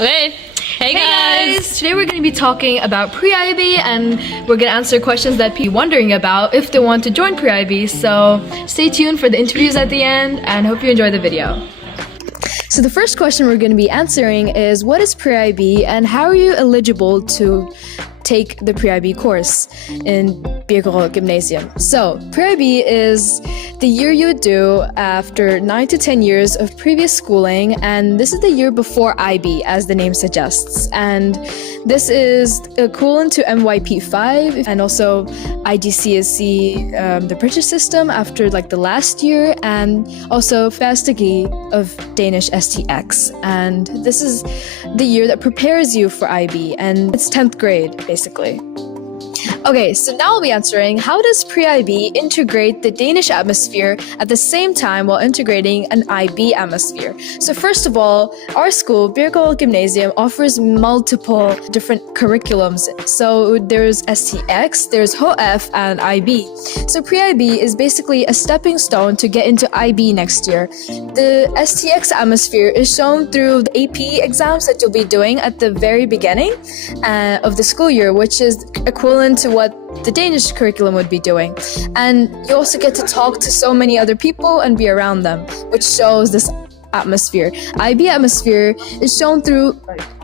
Okay. Hey guys! Today we're going to be talking about pre-IB and we're going to answer questions that people are wondering about if they want to join pre-IB. So stay tuned for the interviews at the end and hope you enjoy the video. So the first question we're going to be answering is, what is pre-IB and how are you eligible to take the pre-IB course in Birkerød Gymnasium? So pre-IB is the year you do after 9 to 10 years of previous schooling, and this is the year before IB, as the name suggests. And this is equivalent to MYP5 and also IGCSE, the British system after like the last year, and also Fastigi of Danish STX. And this is the year that prepares you for IB, and it's 10th grade basically. Okay, so now I'll be answering, how does pre-IB integrate the Danish atmosphere at the same time while integrating an IB atmosphere? So first of all, our school, Birkerød Gymnasium, offers multiple different curriculums. So there's STX, there's HF, and IB. So pre-IB is basically a stepping stone to get into IB next year. The STX atmosphere is shown through the AP exams that you'll be doing at the very beginning of the school year, which is equivalent to what the Danish curriculum would be doing. And you also get to talk to so many other people and be around them, which shows this atmosphere. IB atmosphere is shown through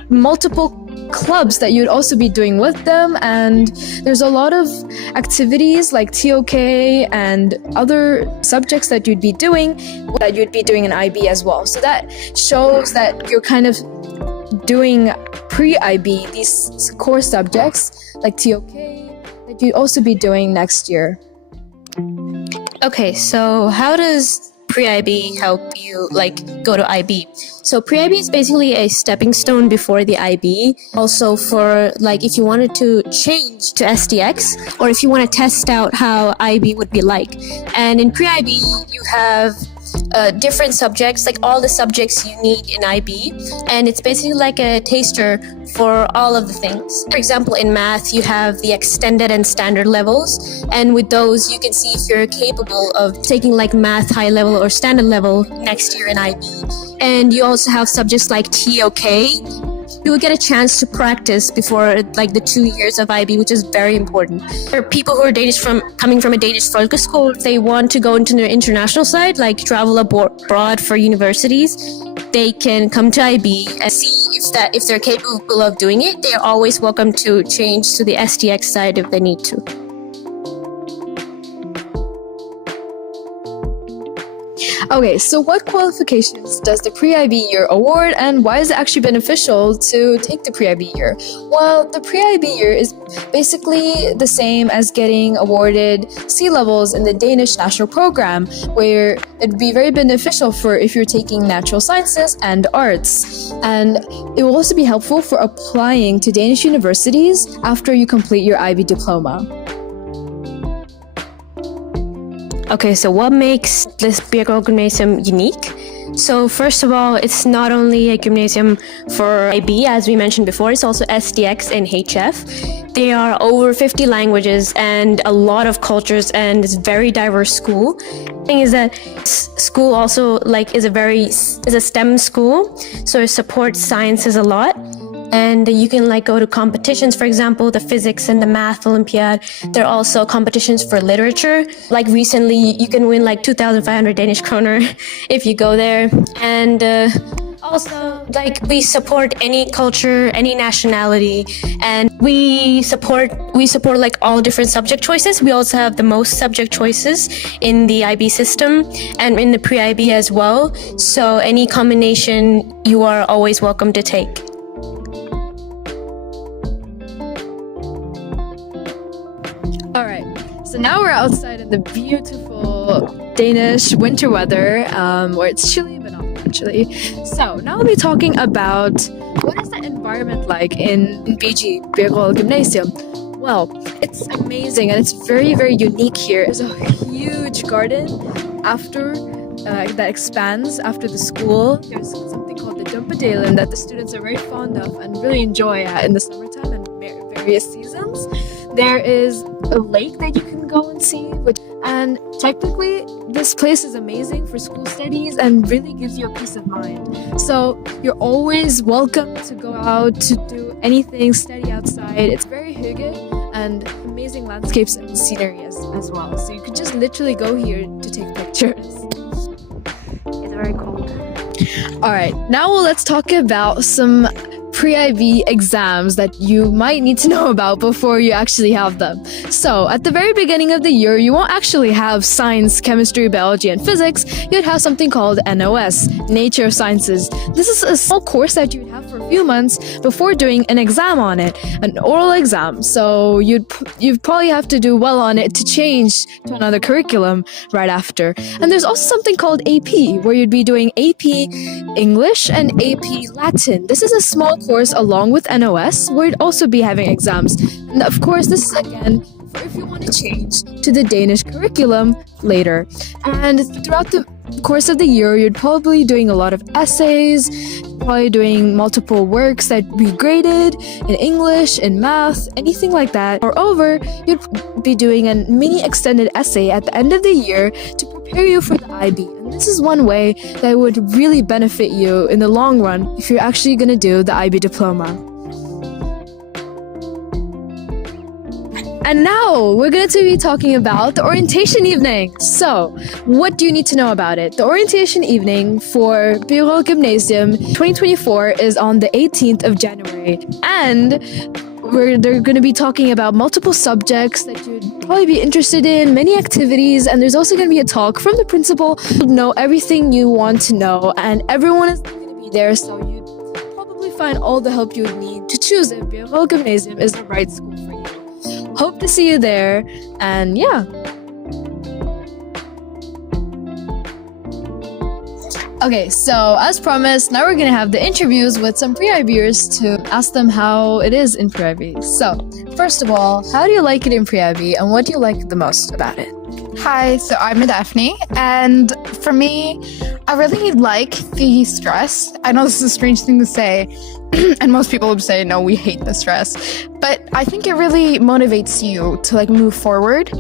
multiple clubs that you'd also be doing with them, and there's a lot of activities like TOK and other subjects that you'd be doing in IB as well. So that shows that you're kind of doing pre-IB these core subjects like TOK that you'd also be doing next year. Okay, so how does pre-IB help you go to IB? So pre-IB is basically a stepping stone before the IB. Also for if you wanted to change to STX, or if you want to test out how IB would be like. And in pre-IB you have different subjects, like all the subjects you need in IB, and it's basically like a taster for all of the things. For example, in math you have the extended and standard levels, and with those you can see if you're capable of taking like math high level or standard level next year in IB. And you also have subjects like TOK. You will get a chance to practice before the 2 years of IB, which is very important. For people who are coming from a Danish folkeskole, they want to go into the international side, like travel abroad for universities. They can come to IB and see if they're capable of doing it. They are always welcome to change to the STX side if they need to. Okay, so what qualifications does the pre-IB year award, and why is it actually beneficial to take the pre-IB year? Well, the pre-IB year is basically the same as getting awarded C levels in the Danish national program, where it'd be very beneficial for if you're taking natural sciences and arts. And it will also be helpful for applying to Danish universities after you complete your IB diploma. Okay, so what makes this Birkerød Gymnasium unique? So first of all, it's not only a gymnasium for IB, as we mentioned before, it's also STX and HF. There are over 50 languages and a lot of cultures, and it's a very diverse school. The thing is that school also is a STEM school, so it supports sciences a lot. And you can go to competitions, for example, the physics and the math Olympiad. There are also competitions for literature. Like recently, you can win 2,500 Danish kroner if you go there. And also, we support any culture, any nationality, and we support all different subject choices. We also have the most subject choices in the IB system and in the pre-IB as well. So any combination you are always welcome to take. Alright, so now we're outside in the beautiful Danish winter weather, where it's chilly but not actually. So now we'll be talking about what is the environment like in BG, Birkerød Gymnasium. Well, it's amazing and it's very, very unique here. There's a huge garden that expands after the school. There's something called the Dumpadalen that the students are very fond of and really enjoy in the summertime and various seasons. There is a lake that you can go and see, And technically, this place is amazing for school studies and really gives you a peace of mind. So you're always welcome to go out to do anything, study outside. It's very hygge and amazing landscapes and scenery as well. So you could just literally go here to take pictures. It's very cold. All right, now let's talk about some pre-IB exams that you might need to know about before you actually have them. So, at the very beginning of the year, you won't actually have science, chemistry, biology, and physics. You'd have something called NOS, Nature Sciences. This is a small course that you'd have for a few months before doing an exam on it, an oral exam. So, you'd probably have to do well on it to change to another curriculum right after. And there's also something called AP, where you'd be doing AP English and AP Latin. This is a small course along with NOS, where you'd also be having exams. And of course, this is again for if you want to change to the Danish curriculum later. And throughout the course of the year, you'd probably doing a lot of essays, probably doing multiple works that be graded in English, in math, anything like that. Moreover, you'd be doing a mini extended essay at the end of the year to prepare you for the IB. And this is one way that would really benefit you in the long run if you're actually going to do the IB diploma. And now we're going to be talking about the orientation evening. So, what do you need to know about it? The orientation evening for Bureau Gymnasium 2024 is on the 18th of January. And they're going to be talking about multiple subjects that you'd probably be interested in, many activities, and there's also going to be a talk from the principal to know everything you want to know, and everyone is going to be there, so you'd probably find all the help you would need to choose if Bureau Gymnasium is the right school for you. Hope to see you there, and yeah. Okay, so as promised, now we're gonna have the interviews with some pre-IBers to ask them how it is in pre-IB. So, first of all, how do you like it in pre-IB, and what do you like the most about it? Hi, so I'm Daphne, and for me, I really like the stress. I know this is a strange thing to say, and most people would say, no, we hate the stress, but I think it really motivates you to move forward,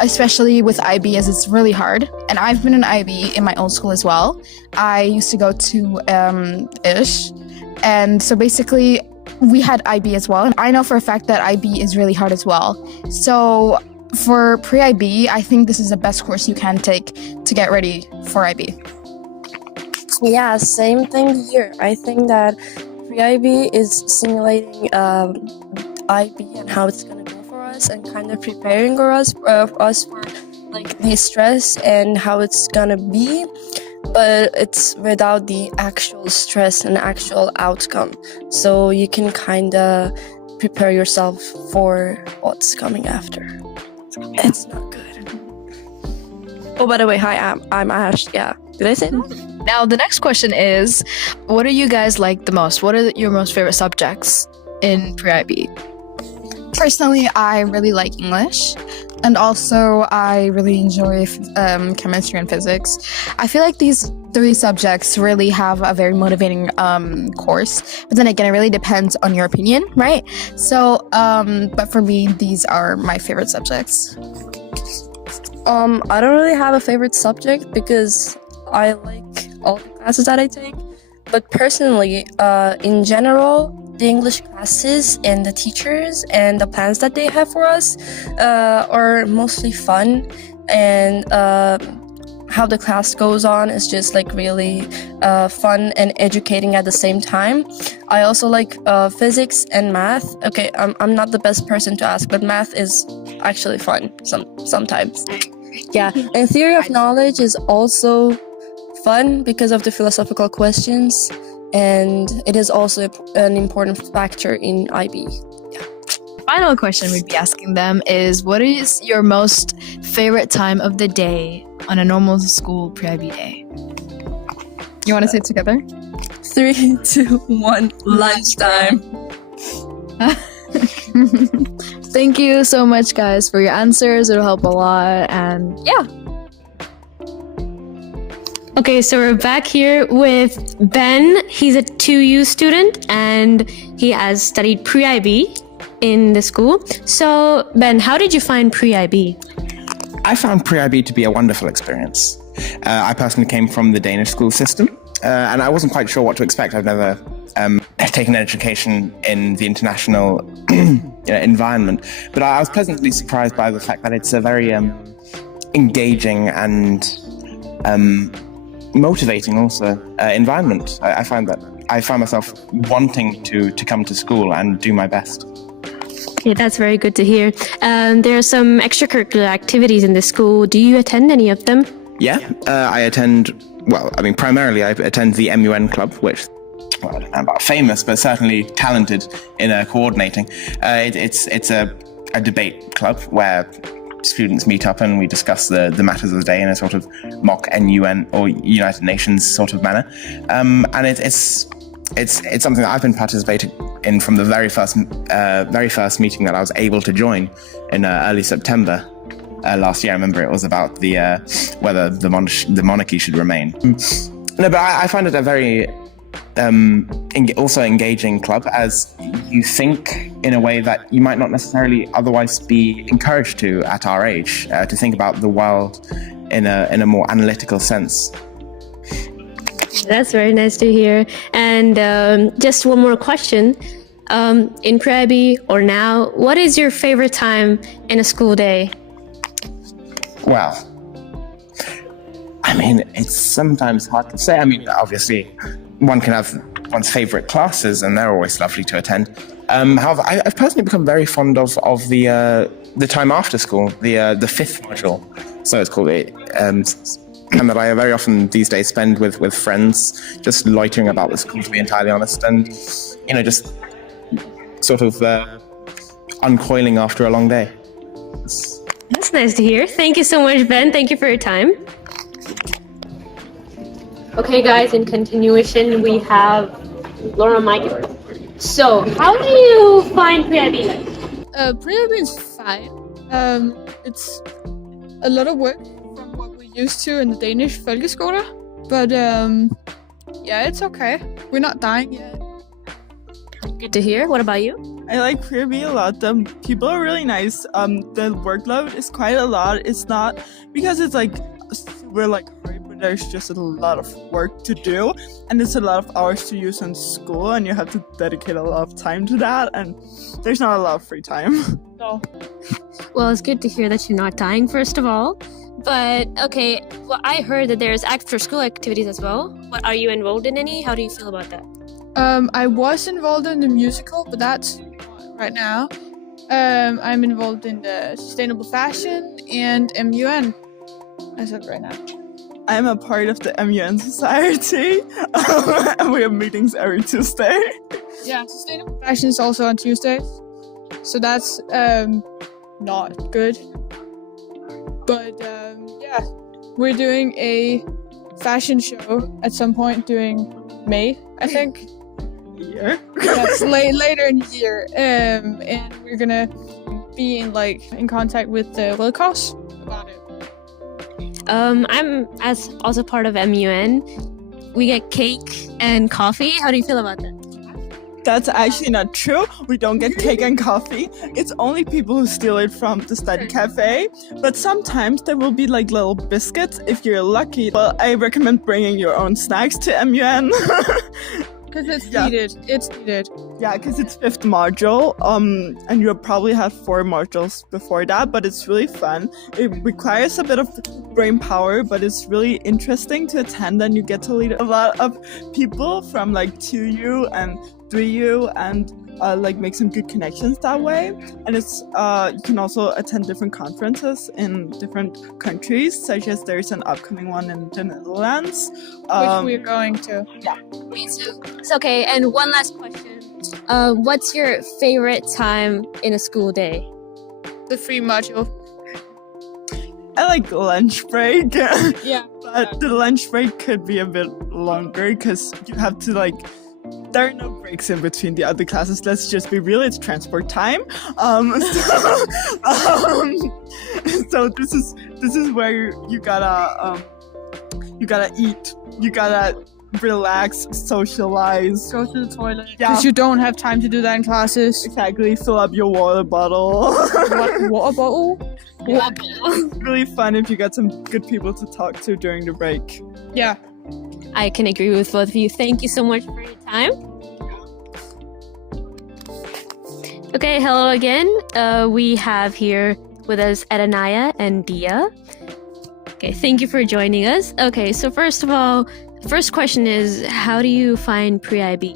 especially with IB as it's really hard. And I've been in IB in my old school as well. I used to go to ISH, and so basically we had IB as well, and I know for a fact that IB is really hard as well. So for pre-IB, I think this is the best course you can take to get ready for IB. Yeah, same thing here. I think that pre-IB is simulating IB and how it's gonna go for us, and kind of preparing us for the stress and how it's gonna be, but it's without the actual stress and actual outcome. So you can kind of prepare yourself for what's coming after. It's not good. Oh, by the way, hi, I'm Ash. Yeah, did I say that? Now, the next question is, what do you guys like the most? What are your most favorite subjects in pre-IB? Personally, I really like English, and also I really enjoy chemistry and physics. I feel like these three subjects really have a very motivating course, but then again, it really depends on your opinion, right? So, but for me, these are my favorite subjects. I don't really have a favorite subject because I like all the classes that I take, but personally, in general, the English classes and the teachers and the plans that they have for us are mostly fun, and how the class goes on is just really fun and educating at the same time. I also like physics and math. Okay, I'm not the best person to ask, but math is actually fun sometimes. Yeah, and theory of knowledge is also fun because of the philosophical questions, and it is also an important factor in IB. Final question we'd be asking them is, what is your most favorite time of the day on a normal school pre-IB day? You want to say it together? 3, 2, 1, lunchtime. Thank you so much, guys, for your answers. It'll help a lot, and yeah. Okay, so we're back here with Ben. He's a 2U student and he has studied pre-IB in the school. So, Ben, how did you find pre-IB? I found pre-IB to be a wonderful experience. I personally came from the Danish school system, and I wasn't quite sure what to expect. I've never taken an education in the international environment, but I was pleasantly surprised by the fact that it's a very engaging and motivating also environment. I found myself wanting to come to school and do my best. Yeah, that's very good to hear. There are some extracurricular activities in the school. Do you attend any of them? Yeah, I attend, primarily I attend the MUN club, which, well, I don't know about famous, but certainly talented in coordinating. It's a debate club where students meet up and we discuss the matters of the day in a sort of mock NUN or United Nations sort of manner. And it's something that I've been participating in from the very first meeting that I was able to join in early September last year. I remember it was about the whether the monarchy should remain. No, but I find it a very also engaging club, as you think in a way that you might not necessarily otherwise be encouraged to at our age, to think about the world in a more analytical sense. That's very nice to hear. And just one more question. In pre-IB or now, what is your favorite time in a school day? Well, it's sometimes hard to say. Obviously, one can have one's favorite classes, and they're always lovely to attend. However, I've personally become very fond of the time after school, the fifth module, so it's called it. And that I very often these days spend with friends, just loitering about the school, to be entirely honest, and just sort of uncoiling after a long day. That's nice to hear. Thank you so much, Ben. Thank you for your time. Okay, guys, in continuation, we have Laura Mike. So, how do you find pre-IB life? Pre-IB is fine. It's a lot of work from what we're used to in the Danish folkeskole, but yeah, it's okay. We're not dying yet. Good to hear. What about you? I like pre-IB a lot. The people are really nice. The workload is quite a lot. It's not because it's like super hard, but there's just a lot of work to do, and it's a lot of hours to use in school, and you have to dedicate a lot of time to that, and there's not a lot of free time. So. Well, it's good to hear that you're not dying, first of all. But okay, well, I heard that there's after-school activities as well. But are you enrolled in any? How do you feel about that? I was involved in the musical, but that's right now. I'm involved in the sustainable fashion and MUN as of right now. I'm a part of the MUN Society, and we have meetings every Tuesday. Yeah, sustainable fashion is also on Tuesdays, so that's not good. But yeah, we're doing a fashion show at some point during May, I think. Year. That's later in the year, and we're gonna be in contact with the Red Cross about it. I'm also part of MUN. We get cake and coffee. How do you feel about that? That's actually not true. We don't get cake and coffee. It's only people who steal it from the study cafe. But sometimes there will be little biscuits if you're lucky. Well, I recommend bringing your own snacks to MUN. Because it's needed. It's needed. Yeah, because it's 5th module. And you'll probably have 4 modules before that, but it's really fun. It requires a bit of brain power, but it's really interesting to attend, and you get to lead a lot of people from 2U and 3U and make some good connections that way. And it's you can also attend different conferences in different countries, such as there's an upcoming one in the Netherlands, which we're going to. Yeah. It's okay. And one last question. What's your favorite time in a school day? The free module. I like the lunch break. Yeah. But the lunch break could be a bit longer because you have to there are no breaks in between the other classes. Let's just be real, it's transport time. So this is where you gotta eat, you gotta relax, socialize, Go to the toilet. Yeah. Because you don't have time to do that in classes. Exactly, fill up your water bottle. What water bottle? Wobble. Really fun if you get some good people to talk to during the break. Yeah. I can agree with both of you. Thank you so much for your time. Okay, hello again. We have here with us Adanaya and Dia. Okay, thank you for joining us. Okay, so first of all, first question is, how do you find pre-IB?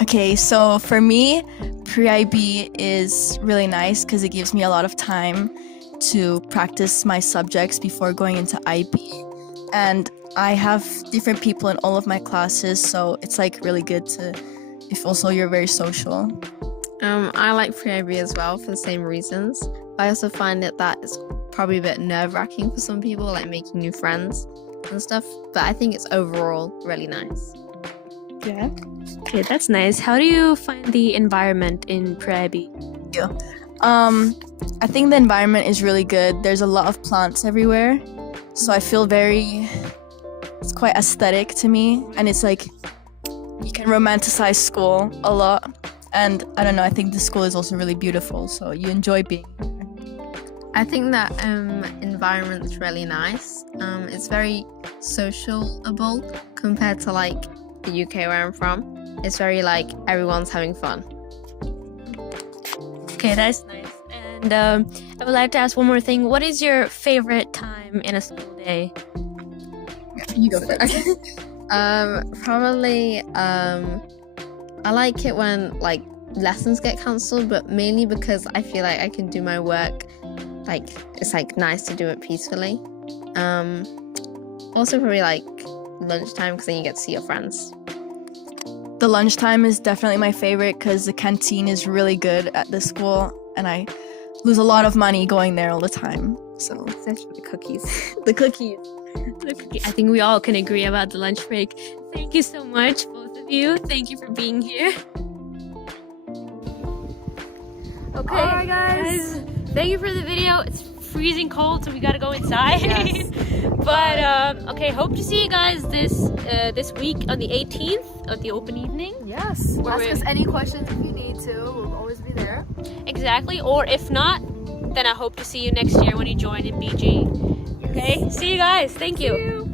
Okay, so for me, pre-IB is really nice because it gives me a lot of time to practice my subjects before going into IB. And I have different people in all of my classes, so it's like really good to, if also you're very social. I like pre-IB as well for the same reasons. I also find that it's probably a bit nerve-wracking for some people, like making new friends and stuff. But I think it's overall really nice. Yeah. Okay, that's nice. How do you find the environment in pre-IB? I think the environment is really good. There's a lot of plants everywhere, so I feel it's quite aesthetic to me, and it's like you can romanticize school a lot. And I don't know, I think the school is also really beautiful, so you enjoy being here. I think that environment's really nice. It's very sociable compared to like the UK where I'm from. It's very like everyone's having fun. Okay, that's nice. And I would like to ask one more thing. What is your favorite time in a school day? You go first. Probably I like it when like lessons get cancelled, but mainly because I feel like I can do my work, like it's like nice to do it peacefully. Also probably like lunchtime because then you get to see your friends. The lunchtime is definitely my favorite because the canteen is really good at the school, and I lose a lot of money going there all the time. So Especially the cookies. the cookies. I think we all can agree about the lunch break. Thank you so much, both of you. Thank you for being here. Okay, alright guys. Thank you for the video. It's freezing cold, so we gotta go inside. Yes. But okay, hope to see you guys this week on the 18th of the open evening. Yes. Where Ask we- us any questions if you need to. We'll always be there. Exactly. Or if not, then I hope to see you next year when you join in BG. Okay. See you guys. Thank you.